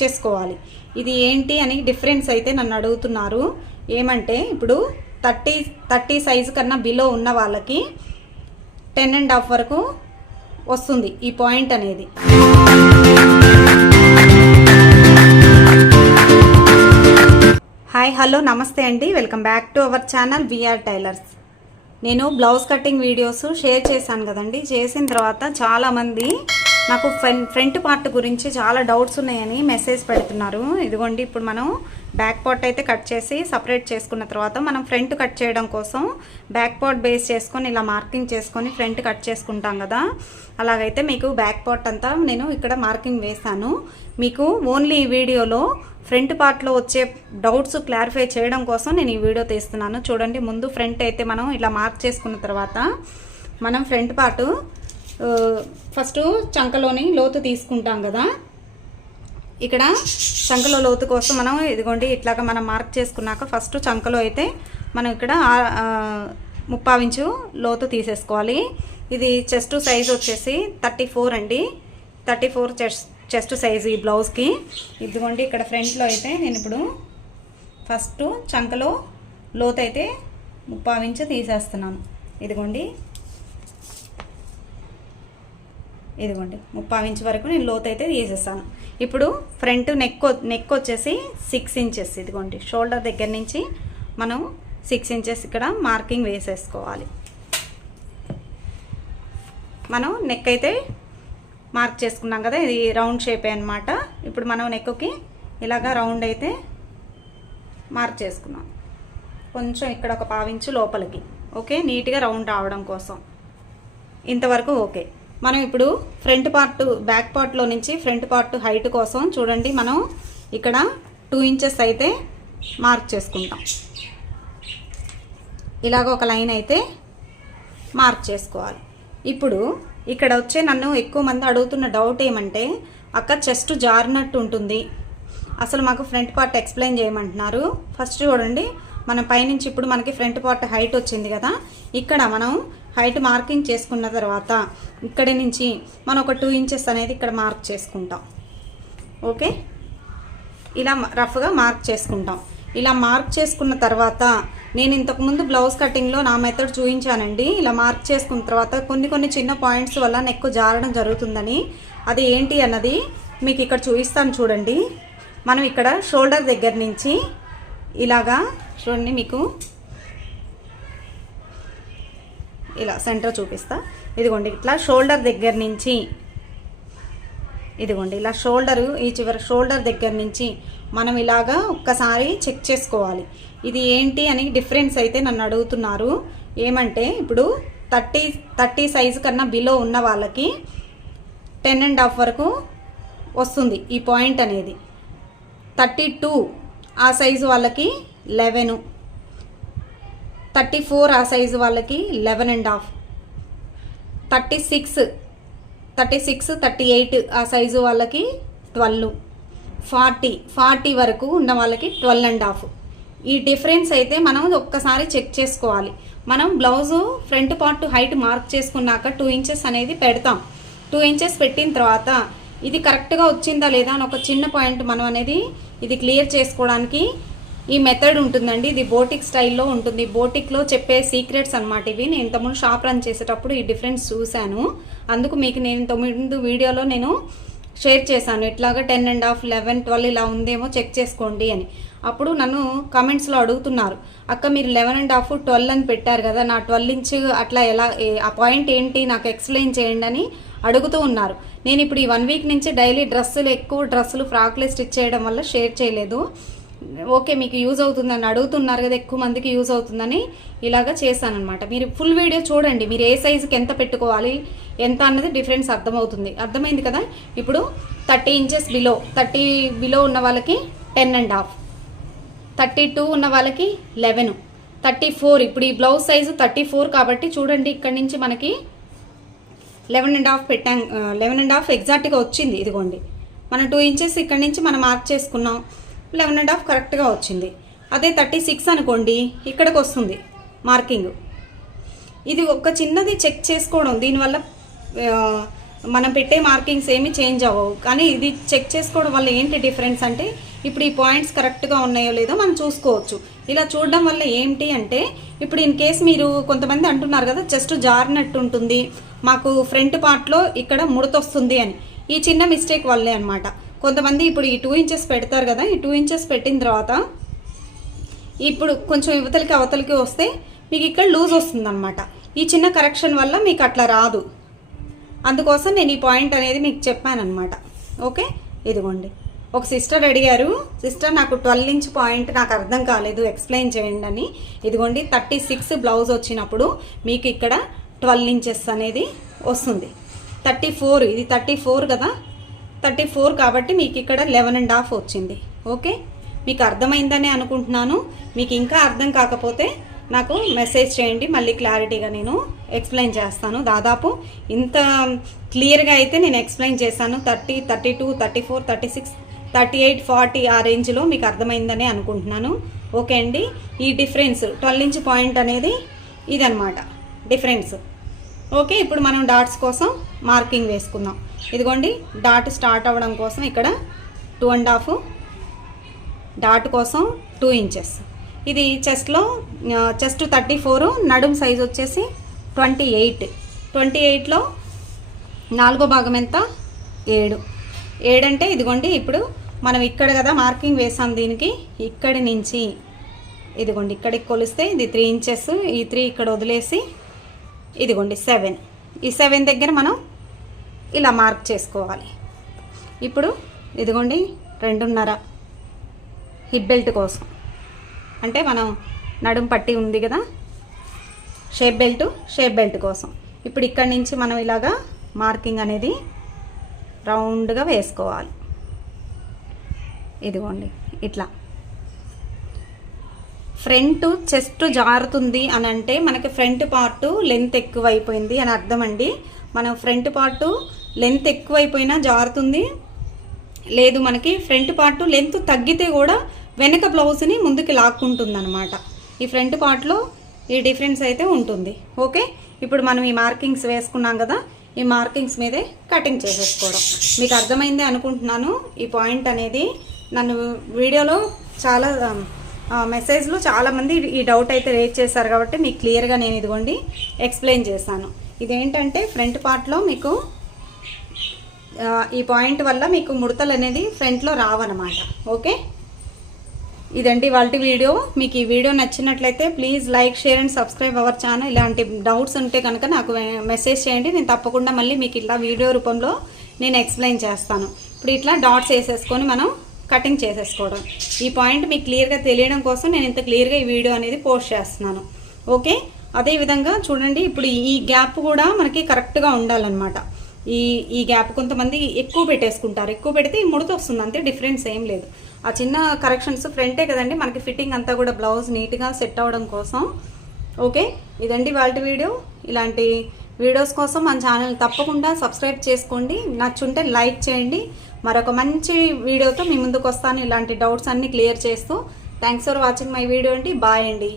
చేసుకోవాలి. ఇది ఏంటి అని డిఫరెన్స్ అయితే నన్ను అడుగుతున్నారు. ఏమంటే ఇప్పుడు థర్టీ థర్టీ సైజు కన్నా బిలో ఉన్న వాళ్ళకి టెన్ అండ్ హాఫ్ వరకు వస్తుంది ఈ పాయింట్ అనేది. హాయ్ హలో నమస్తే అండి. Welcome back to our channel V R tailors. నేను బ్లౌజ్ కటింగ్ వీడియోస్ షేర్ చేశాను కదండి. చేసిన తర్వాత చాలామంది నాకు ఫ్రంట్ ఫ్రంట్ పార్ట్ గురించి చాలా డౌట్స్ ఉన్నాయని మెసేజ్ పెడుతున్నారు. ఇదిగోండి ఇప్పుడు మనం బ్యాక్ పార్ట్ అయితే కట్ చేసి సపరేట్ చేసుకున్న తర్వాత మనం ఫ్రంట్ కట్ చేయడం కోసం బ్యాక్ పార్ట్ బేస్ చేసుకొని ఇలా మార్కింగ్ చేసుకొని ఫ్రంట్ కట్ చేసుకుంటాం కదా. అలాగైతే మీకు బ్యాక్ పార్ట్ అంతా నేను ఇక్కడ మార్కింగ్ వేశాను. మీకు ఓన్లీ ఈ వీడియోలో ఫ్రంట్ పార్ట్లో వచ్చే డౌట్స్ క్లారిఫై చేయడం కోసం నేను ఈ వీడియో తీస్తున్నాను. చూడండి ముందు ఫ్రంట్ అయితే మనం ఇలా మార్క్ చేసుకున్న తర్వాత మనం ఫ్రంట్ పార్ట్ ఫస్ట్ చంకలోని లోతు తీసుకుంటాం కదా. ఇక్కడ చంకలో లోతు కోసం మనం ఇదిగోండి ఇట్లాగా మనం మార్క్ చేసుకున్నాక ఫస్ట్ చంకలో అయితే మనం ఇక్కడ ముప్పావించు లోతు తీసేసుకోవాలి. ఇది చెస్ట్ సైజ్ వచ్చేసి థర్టీ ఫోర్ అండి. Thirty four chest chest size ఈ బ్లౌజ్కి. ఇదిగోండి ఇక్కడ ఫ్రంట్లో అయితే నేను ఇప్పుడు ఫస్ట్ చంకలో లోతు అయితే ముప్పావించు తీసేస్తున్నాను. ఇదిగోండి ఇదిగోండి ముప్పై ఇంచ్ వరకు నేను లోత్ అయితే తీసేసాను ఇప్పుడు ఫ్రంట్ నెక్ నెక్ వచ్చేసి సిక్స్ ఇంచెస్ ఇదిగోండి షోల్డర్ దగ్గర నుంచి మనం సిక్స్ ఇంచెస్ ఇక్కడ మార్కింగ్ వేసేసుకోవాలి. మనం నెక్ అయితే మార్క్ చేసుకున్నాం కదా ఇది రౌండ్ షేపే అనమాట ఇప్పుడు మనం నెక్కి ఇలాగా రౌండ్ అయితే మార్క్ చేసుకున్నాం. కొంచెం ఇక్కడ ఒక పావించు లోపలికి ఓకే? నీట్గా రౌండ్ రావడం కోసం. ఇంతవరకు ఓకే. మనం ఇప్పుడు ఫ్రంట్ పార్ట్ బ్యాక్ పార్ట్లో నుంచి ఫ్రంట్ పార్ట్ హైట్ కోసం చూడండి. మనం ఇక్కడ టూ ఇంచెస్ అయితే మార్క్ చేసుకుంటాం. ఇలాగ ఒక లైన్ అయితే మార్క్ చేసుకోవాలి. ఇప్పుడు ఇక్కడ వచ్చే నన్ను ఎక్కువ మంది అడుగుతున్న డౌట్ ఏమంటే అక్క చెస్ట్ జారినట్టు ఉంటుంది. అసలు మాకు ఫ్రంట్ పార్ట్ ఎక్స్ప్లెయిన్ చేయమంటున్నారు. ఫస్ట్ చూడండి మన పైనుంచి ఇప్పుడు మనకి ఫ్రంట్ పార్ట్ హైట్ వచ్చింది కదా. ఇక్కడ మనం హైట్ మార్కింగ్ చేసుకున్న తర్వాత ఇక్కడి నుంచి మనం ఒక టూ ఇంచెస్ అనేది ఇక్కడ మార్క్ చేసుకుంటాం. ఓకే? ఇలా రఫ్గా మార్క్ చేసుకుంటాం. ఇలా మార్క్ చేసుకున్న తర్వాత నేను ఇంతకుముందు బ్లౌజ్ కటింగ్లో నా మెథడ్ చూపించానండి. ఇలా మార్క్ చేసుకున్న తర్వాత కొన్ని కొన్ని చిన్న పాయింట్స్ వల్ల నెక్కు జారడం జరుగుతుందని. అది ఏంటి అన్నది మీకు ఇక్కడ చూపిస్తాను చూడండి. మనం ఇక్కడ షోల్డర్ దగ్గర నుంచి ఇలాగా చూడండి మీకు ఇలా సెంటర్ చూపిస్తా. ఇదిగోండి ఇట్లా షోల్డర్ దగ్గర నుంచి ఇదిగోండి ఇలా షోల్డరు ఈ చివరి షోల్డర్ దగ్గర నుంచి మనం ఇలాగా ఒక్కసారి చెక్ చేసుకోవాలి. ఇది ఏంటి అని డిఫరెన్స్ అయితే నన్ను అడుగుతున్నారు. ఏమంటే ఇప్పుడు థర్టీ థర్టీ సైజు కన్నా బిలో ఉన్న వాళ్ళకి టెన్ అండ్ హాఫ్ వరకు వస్తుంది ఈ పాయింట్ అనేది. థర్టీ టూ ఆ సైజు వాళ్ళకి లెవెను. థర్టీ ఫోర్ ఆ సైజు వాళ్ళకి eleven and half. Thirty six thirty six thirty eight ఆ సైజు వాళ్ళకి ట్వెల్వ్. ఫార్టీ ఫార్టీ వరకు ఉన్న వాళ్ళకి ట్వెల్వ్ అండ్ హాఫ్. ఈ డిఫరెన్స్ అయితే మనం ఒక్కసారి చెక్ చేసుకోవాలి. మనం blouse front part height mark చేసుకున్నాక టూ ఇంచెస్ అనేది పెడతాం. టూ ఇంచెస్ పెట్టిన తర్వాత ఇది కరెక్ట్గా వచ్చిందా లేదా అని ఒక చిన్న పాయింట్ మనం అనేది ఇది క్లియర్ చేసుకోవడానికి ఈ మెథడ్ ఉంటుందండి. ఇది బోటిక్ స్టైల్లో ఉంటుంది. బోటిక్లో చెప్పే సీక్రెట్స్ అనమాట ఇవి. నేను ఇంతకుముందు షాప్ రన్ చేసేటప్పుడు ఈ డిఫరెన్స్ చూశాను. అందుకు మీకు నేను ఇంతకుముందు వీడియోలో నేను షేర్ చేశాను. ఇట్లాగా ten and half eleven twelve ఇలా ఉందేమో చెక్ చేసుకోండి అని. అప్పుడు నన్ను కామెంట్స్లో అడుగుతున్నారు. అక్క మీరు లెవెన్ అండ్ హాఫ్ ట్వెల్వ్ అని పెట్టారు కదా నా ట్వెల్వ్ ఇంచ్ అట్లా ఎలా ఆ పాయింట్ ఏంటి? నాకు ఎక్స్ప్లెయిన్ చేయండి అని అడుగుతూ ఉన్నారు. నేను ఇప్పుడు ఈ వన్ వీక్ నుంచి డైలీ డ్రెస్సులు ఎక్కువ డ్రెస్సులు ఫ్రాక్లే స్టిచ్ చేయడం వల్ల షేర్ చేయలేదు. ఓకే మీకు యూజ్ అవుతుందని అడుగుతున్నారు కదా ఎక్కువ మందికి యూజ్ అవుతుందని ఇలాగా చేశానమాట మీరు ఫుల్ వీడియో చూడండి మీరు ఏ సైజుకి ఎంత పెట్టుకోవాలి ఎంత అన్నది డిఫరెన్స్ అర్థమవుతుంది. అర్థమైంది కదా? ఇప్పుడు thirty inches below thirty below ఉన్న వాళ్ళకి ten and half thirty two ఉన్న వాళ్ళకి లెవెన్ థర్టీ ఫోర్ ఇప్పుడు ఈ బ్లౌజ్ సైజు థర్టీ ఫోర్ కాబట్టి చూడండి ఇక్కడ నుంచి మనకి లెవెన్ అండ్ హాఫ్ పెట్టాం లెవెన్ అండ్ హాఫ్ ఎగ్జాక్ట్గా వచ్చింది ఇదిగోండి. మనం టూ ఇంచెస్ ఇక్కడ నుంచి మనం మార్క్ చేసుకున్నాం. లెవెన్ అండ్ హాఫ్ కరెక్ట్గా వచ్చింది. అదే థర్టీ సిక్స్ అనుకోండి ఇక్కడికి వస్తుంది మార్కింగ్. ఇది ఒక చిన్నది చెక్ చేసుకోవడం దీనివల్ల మనం పెట్టే మార్కింగ్స్ ఏమి చేంజ్ అవ్వవు. కానీ ఇది చెక్ చేసుకోవడం వల్ల ఏంటి డిఫరెన్స్ అంటే ఇప్పుడు ఈ పాయింట్స్ కరెక్ట్గా ఉన్నాయో లేదో మనం చూసుకోవచ్చు. ఇలా చూడడం వల్ల ఏంటి అంటే ఇప్పుడు ఇన్ కేస్ మీరు కొంతమంది అంటున్నారు కదా జస్ట్ జారినట్టు ఉంటుంది మాకు ఫ్రంట్ పార్ట్లో ఇక్కడ ముడతొస్తుంది అని. ఈ చిన్న మిస్టేక్ వల్లే అనమాట కొంతమంది ఇప్పుడు ఈ టూ ఇంచెస్ పెడతారు కదా ఈ టూ ఇంచెస్ పెట్టిన తర్వాత ఇప్పుడు కొంచెం యువతలకి అవతలకి వస్తే మీకు ఇక్కడ లూజ్ వస్తుంది అనమాట ఈ చిన్న కరెక్షన్ వల్ల మీకు అట్లా రాదు. అందుకోసం నేను ఈ పాయింట్ అనేది మీకు చెప్పానమాట ఓకే? ఇదిగోండి. ఒక సిస్టర్ అడిగారు సిస్టర్ నాకు ట్వెల్వ్ ఇంచ్ పాయింట్ నాకు అర్థం కాలేదు ఎక్స్ప్లెయిన్ చేయండి అని. ఇదిగోండి థర్టీ సిక్స్ బ్లౌజ్ వచ్చినప్పుడు మీకు ఇక్కడ ట్వెల్వ్ ఇంచెస్ అనేది వస్తుంది. థర్టీ ఫోర్ ఇది థర్టీ ఫోర్ కదా? థర్టీ ఫోర్ కాబట్టి మీకు ఇక్కడ లెవెన్ అండ్ హాఫ్ వచ్చింది. ఓకే? మీకు అర్థమైందని అనుకుంటున్నాను. మీకు ఇంకా అర్థం కాకపోతే నాకు మెసేజ్ చేయండి. మళ్ళీ క్లారిటీగా నేను ఎక్స్ప్లెయిన్ చేస్తాను. దాదాపు ఇంత క్లియర్గా అయితే నేను ఎక్స్ప్లెయిన్ చేశాను. Thirty thirty two thirty four thirty six thirty eight forty ఆ రేంజ్లో మీకు అర్థమైందని అనుకుంటున్నాను. ఓకే అండి? ఈ డిఫరెన్స్ ట్వెల్వ్ ఇంచ్ పాయింట్ అనేది ఇదనమాట డిఫరెన్స్. ఓకే? ఇప్పుడు మనం డాట్స్ కోసం మార్కింగ్ వేసుకుందాం. ఇదిగోండి డాట్ స్టార్ట్ అవ్వడం కోసం ఇక్కడ టూ అండ్ హాఫ్ డాట్ కోసం టూ ఇంచెస్ ఇది చెస్ట్లో చెస్ట్ థర్టీ ఫోర్ నడుం సైజ్ వచ్చేసి ట్వంటీ ఎయిట్ ట్వంటీ ఎయిట్లో నాలుగో భాగం ఎంత? ఏడు. ఏడంటే ఇదిగోండి ఇప్పుడు మనం ఇక్కడ కదా మార్కింగ్ వేసాం దీనికి ఇక్కడి నుంచి. ఇదిగోండి ఇక్కడికి కొలిస్తే ఇది త్రీ ఇంచెస్ ఈ త్రీ ఇక్కడ వదిలేసి ఇదిగోండి సెవెన్ ఈ సెవెన్ దగ్గర మనం ఇలా మార్క్ చేసుకోవాలి. ఇప్పుడు ఇదిగోండి రెండున్నర హిప్ బెల్ట్ కోసం. అంటే మనం నడుం పట్టి ఉంది కదా షేప్ బెల్ట్ షేప్ బెల్ట్ కోసం. ఇప్పుడు ఇక్కడి నుంచి మనం ఇలాగా మార్కింగ్ అనేది రౌండ్గా వేసుకోవాలి. ఇదిగోండి ఇట్లా. ఫ్రంట్ చెస్ట్ జారుతుంది అని అంటే మనకి ఫ్రంట్ పార్ట్ లెంత్ ఎక్కువ అయిపోయింది అని అర్థం అండి మనం ఫ్రంట్ పార్ట్ లెంత్ ఎక్కువైపోయినా జారుతుంది. లేదు మనకి ఫ్రంట్ పార్ట్ లెంత్ తగ్గితే కూడా వెనక బ్లౌజ్ని ముందుకు లాక్కుంటుంది అనమాట ఈ ఫ్రంట్ పార్ట్లో ఈ డిఫరెన్స్ అయితే ఉంటుంది. ఓకే? ఇప్పుడు మనం ఈ మార్కింగ్స్ వేసుకున్నాం కదా ఈ మార్కింగ్స్ మీదే కటింగ్ చేసేసుకోవడం. మీకు అర్థమైంది అనుకుంటున్నాను. ఈ పాయింట్ అనేది నన్ను వీడియోలో చాలా మెసేజ్లో చాలామంది ఈ డౌట్ అయితే రేజ్ చేశారు కాబట్టి మీకు క్లియర్గా నేను ఇదిగోండి ఎక్స్ప్లెయిన్ చేశాను. ఇదేంటంటే ఫ్రంట్ పార్ట్లో మీకు ఈ పాయింట్ వల్ల మీకు ముడతలు అనేది ఫ్రంట్లో రావన్నమాట. ఓకే? ఇదండి వాళ్ళ వీడియో. మీకు ఈ వీడియో నచ్చినట్లయితే please like share and subscribe our channel. ఇలాంటి డౌట్స్ ఉంటే కనుక నాకు మెసేజ్ చేయండి. నేను తప్పకుండా మళ్ళీ మీకు ఇలా వీడియో రూపంలో నేను ఎక్స్ప్లెయిన్ చేస్తాను. ఇప్పుడు ఇట్లా డాట్స్ వేసేసుకొని మనం కటింగ్ చేసేసుకోవడం. ఈ పాయింట్ మీకు క్లియర్గా తెలియడం కోసం నేను ఇంత క్లియర్గా ఈ వీడియో అనేది పోస్ట్ చేస్తున్నాను. ఓకే? అదేవిధంగా చూడండి ఇప్పుడు ఈ గ్యాప్ కూడా మనకి కరెక్ట్గా ఉండాలన్నమాట. ఈ ఈ గ్యాప్ కొంతమంది ఎక్కువ పెట్టేసుకుంటారు. ఎక్కువ పెడితే ఈ ముడత వస్తుంది. అంతే డిఫరెన్స్ ఏం లేదు. ఆ చిన్న కరెక్షన్స్ ఫ్రంటే కదండి. మనకి ఫిట్టింగ్ అంతా కూడా బ్లౌజ్ నీట్గా సెట్ అవ్వడం కోసం. ఓకే? ఇదండి వాళ్ళ వీడియో. ఇలాంటి వీడియోస్ కోసం మన ఛానల్ తప్పకుండా సబ్స్క్రైబ్ చేసుకోండి. నచ్చుంటే లైక్ చేయండి. మరొక మంచి వీడియోతో మీ ముందుకు వస్తాను. ఇలాంటి డౌట్స్ అన్నీ క్లియర్ చేస్తూ. Thanks for watching my video అండి. బాయ్ అండి.